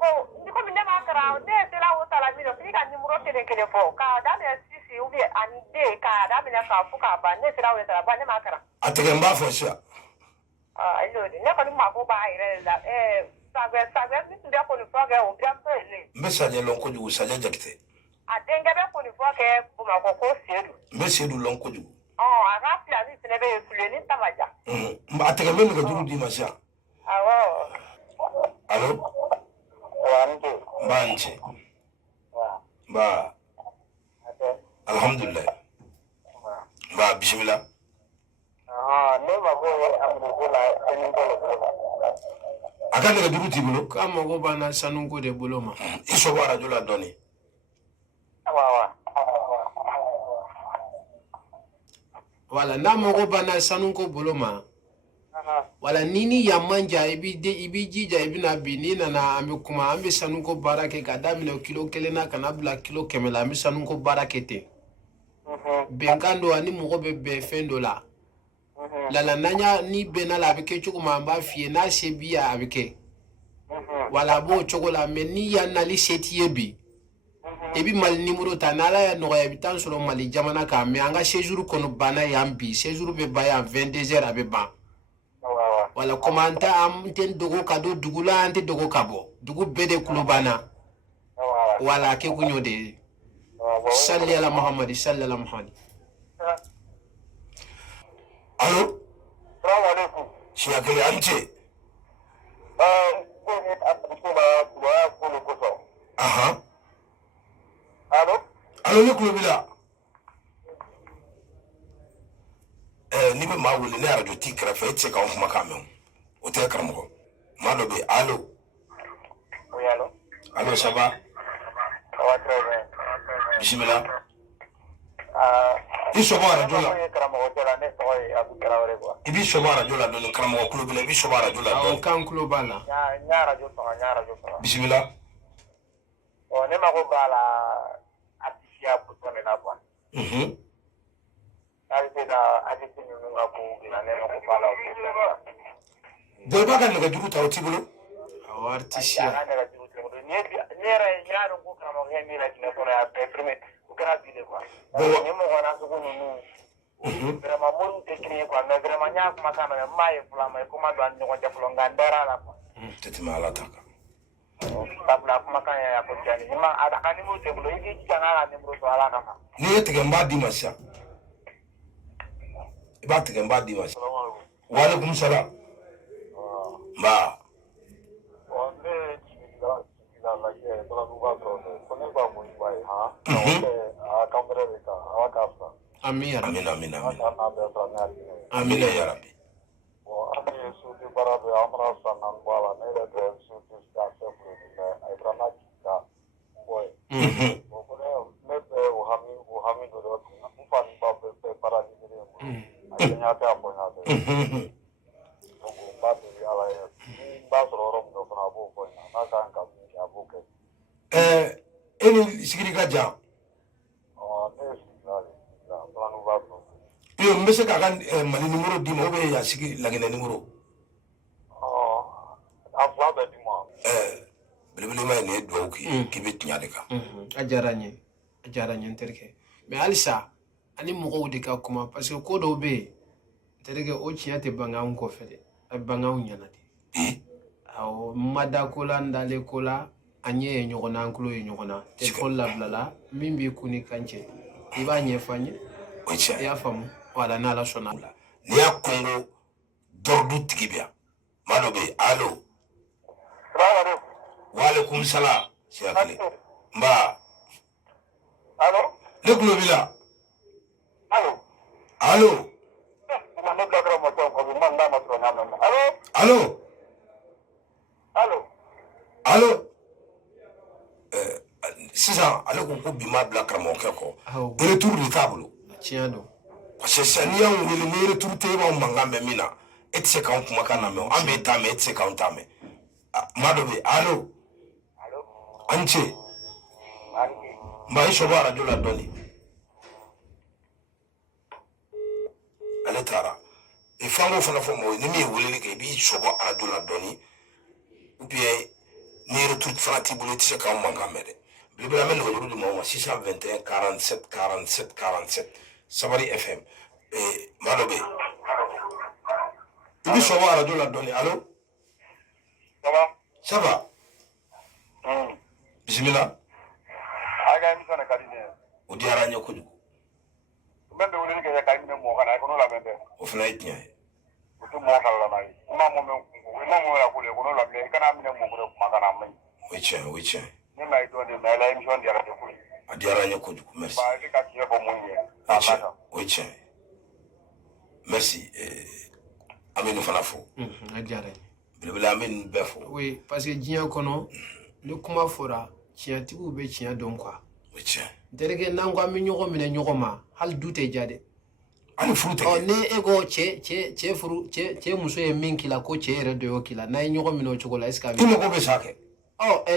bon ndiko mi ne ma kara ne te la wo sala mi no fi ka numero kele po ka da me sisi ubi ande ka da me na ka fu ka ba ne te la wo sala ba ne ma kara atege mba fo sia ilo ne ko ni ma ko ba ire la sagwe mi nde ko ni fo ga o bia so ile mbe saje lon ko jugu saje jakite adenga be ko ni fo ke bu ma ko siedu mbe sedu lon ko jugu aga pla ni tene be fule ni tamaja mba atege mbe ka juru di ma sia awo alo Wanti. banche ba alhamdulillah ba bismillah Ne ma ko amrula en ko. aka daga juru ti bulo ka mago bana sanu ko de bolo ma iso bara jula doni Wa. wala na mago bana sanu ko bolo ma wala nini yamanja ibi jija ibi na bini na ambe kuma ambe sanu ko barake ka damina kilo kelena kana bla kilo kemela ambe sanu ko barake te benkando ani mogo be fendo la la nanya ni bena la beke chukuma amba fie na sebia abike wala bo chokola meni ya nali seti yebi ebi mal numéro ta nala ya no ya bitan solo mali jamana ka me anga séjour kono bana yambi séjour be ba ya 22h abe ba wala komanta am ten dogo kado dugula ante dogo kabo dugu bede kulubana wala ke kunyo de salli ala muhammad sallallahu ala muhammad alo Assalamu alaikum. shi akele ante Ko ni apuma wa ko ko so. aha Allo? ne kulo bila ni be ma wuli ne radio ti krafa etse ka on kuma kamen o te karamo ma do be allo Oui, allo. allo ça va Ça va très bien. bismillah iso bara jola ibi so bara jola do karamo kulo bila ibi so bara jola aw do kan kulo bala Nyara jo so. bismillah O ne ma ko bala atisia putone na kwa. Ari da adisi ni nga ko ina ne ko bala o. do ba kan daga juru ta oti bulo awartisia Nyara ko kama he mi la ne ko na prime ko kana bile kwa. Ni mo wana so ko nu. Vraiment mon technique kwa mais vraiment nya kuma kama na mai fula mai kuma do an ko jafulo ngandara la kwa. tete ma ala taka Tabla kuma kan ya ko jani ma ada kan ni mo te bulo yi jana ni mo so ala kama. ni yete mba di masha ba te mba di masha wa alaikum salam ba amin ya rabbi amin amin ya rabbi eni sigiri ka jam yo mbese ka kan mali numero di mo be ya sigi lagene numero bele ma ne do ki bit nyaade ka ajaranye terke mais alisa ani mogo de ka kuma parce que ko do be terke o chiate banga on ko fede banga on yana de aw mada kola ndale kola anye nyogona nkulo nyogona telefon la blala mimbi kuni kanche iba nyefanye ocha ya famu wala na la sona ni ya kongo dordu tigibia malo be allo wa alaikum salam shekali mba Allo? le kulo bila Allo? allo Allo? allo Allo sisan ale ko bi ma bila karamɔgɔkɛ kɔ retour de t'a bolo tiɲɛ don parce que sisan n'i y'anw wele ni retour tɛ e b'anw mankan mɛn min na e tɛ se k'anw kumakan lamɛn an b'e ta mɛn e tɛ se k'anw ta mɛn maa dɔ bɛ yen allo a ni ce n b'a i sɔbɔ arajo la dɔɔni ale taara f'an k'o fana fɔ mɔgɔw ye ni min ye weleli kɛ i b'i sɔbɔ arajo la dɔɔni ou bien ni retour fana t'i bolo i tɛ se k'anw mankan mɛn dɛ belebele an bɛ nɛgɛjuru di mɔgɔw ma 621 47 47 47 Sabari FM maa dɔ bɛ yen i b'i sɔbɔ arajo la dɔɔni allo ça va bisimila o diyara n ye kojugu o fana ye tiɲɛ ye o ye tiɲɛ o ye tiɲɛ a diyara n ye kojugu merci o ye tiɲɛ ye merci an bɛ nin fana fɔ a diyara n ye belebele an bɛ nin bɛɛ fɔ oui parce que diɲɛ kɔnɔ ni kuma fɔra tiɲɛtigiw bɛ tiɲɛ dɔn quoi o ye tiɲɛ n terikɛ n'an ko an bɛ ɲɔgɔn minɛ ɲɔgɔn ma hali du tɛ ja dɛ hali furu tɛ kɛ ni e ko cɛ muso ye min k'i la ko cɛ yɛrɛ dɔ y'o k'i la n'a ye ɲɔgɔn minɛ o cogo la est ce que a bɛ i mago bɛ sa kɛ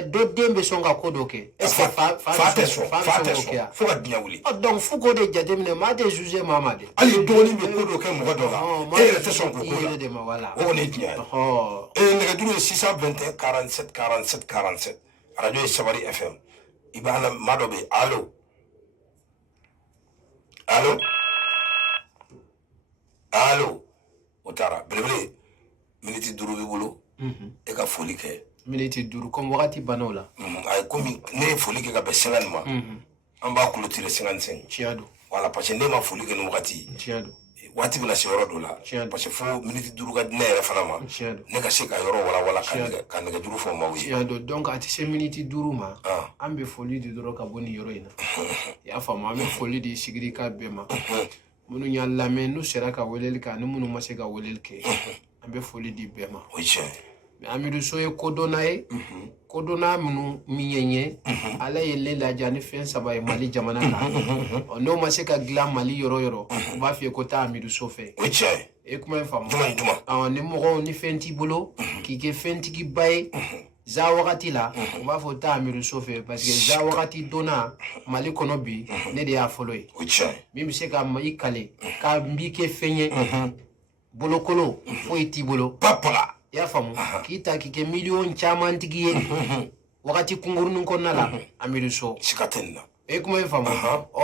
dɔ den bɛ sɔn ka ko dɔ kɛ est ce que fa tɛ sɔn fo ka diɲɛ wuli donc fo k'o de jateminɛ maa tɛ juger maa ma dɛ hali dɔgɔnin bɛ ko dɔ kɛ mɔgɔ dɔ la e yɛrɛ tɛ sɔn k'o ko la de ma wala o kɔni ye tiɲɛ ye nɛgɛjuru ye 621 47 47 47 arajo ye Sabari FM i b'a la maa dɔ bɛ yen allo allo allo o taara belebele miniti 5 b'i bolo e ka foli kɛ miniti 5 comme wagati banna o la ayi komi ne ye foli kɛ ka bɛn 50 ma an b'a clôturer 55 tiɲɛ don voilà parce que ne ma foli kɛ ni wagati tiɲɛ don waati bɛna se yɔrɔ dɔ la parce que fo miniti 5 ka di ne yɛrɛ fana ma ne ka se ka yɔrɔ walawala ka nɛgɛjuru fɔ maaw ye tiɲɛ don donc a tɛ se miniti 5 ma an bɛ foli di dɔrɔn ka bɔ nin yɔrɔ in na i y'a faamu an bɛ foli di sigirika bɛɛ ma minnu y'a lamɛn n'u sera ka weleli kɛ ani minnu ma se ka weleli kɛ an bɛ foli di bɛɛ ma o ye tiɲɛ ye Amidu So ye kodɔnna ye kodɔnna minnu min ye n ye ala ye le ladiya ni fɛn 3 ye Mali jamana kan n'o ma se ka dilan Mali yɔrɔ yɔrɔ u b'a f'i ye ko taa Amidu So fɛ o ye tiɲɛ ye e kuma ye faamu juma ni mɔgɔw ni fɛn t'i bolo k'i kɛ fɛntigiba ye za wagati la u b'a fɔ taa Amidu So fɛ parce que za wagati donna Mali kɔnɔ bi ne de y'a fɔlɔ ye o ye tiɲɛ ye min bɛ se ka i kale ka n b'i kɛ fɛn ye bolokolo foyi t'i bolo papala i y'a faamu k'i ta k'i kɛ miliyɔn caman tigi ye wagati kunkurunin kɔnɔna la Amidu So siga tɛ nin na e kuma ye faamu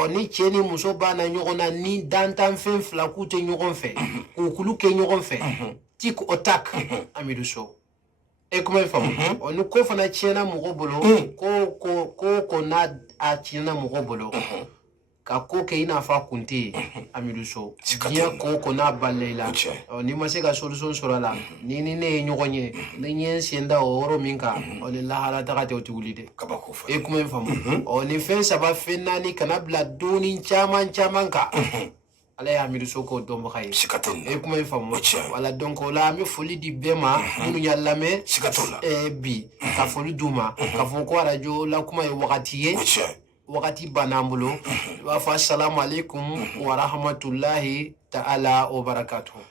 ni cɛ ni muso b'a na ɲɔgɔn na ni dantanfɛn 2 k'u tɛ ɲɔgɔn fɛ k'u kulu kɛ ɲɔgɔn fɛ tic au tac Amidu So e kuma ye faamu ni ko fana tiɲɛna mɔgɔ bolo ko n'a a tiɲɛna mɔgɔ bolo ka ko kɛ i n'a fɔ a kun tɛ yen Amidu So diɲɛ ko n'a balila i la n'i ma se ka solution sɔrɔ a la ni ne ye ɲɔgɔn ye ni n ye n sen da o yɔrɔ min kan ni lahara taga tɛ o tɛ wuli dɛ e kuma ye faamu ni fɛn 3 fɛn 4 kana bila doni caman kan ala ye Amidu So k'o dɔnbaga ye siga tɛ nin na e kuma ye faamu wala donc o la an bɛ foli di bɛɛ ma minnu y'a lamɛn siga t'o la bi ka foli d'u ma ka fɔ ko arajo la kuma ye wagati ye wagati banna an bolo i b'a fɔ assalamu alaikum wa rahmatulahi ta'ala wa barakatuh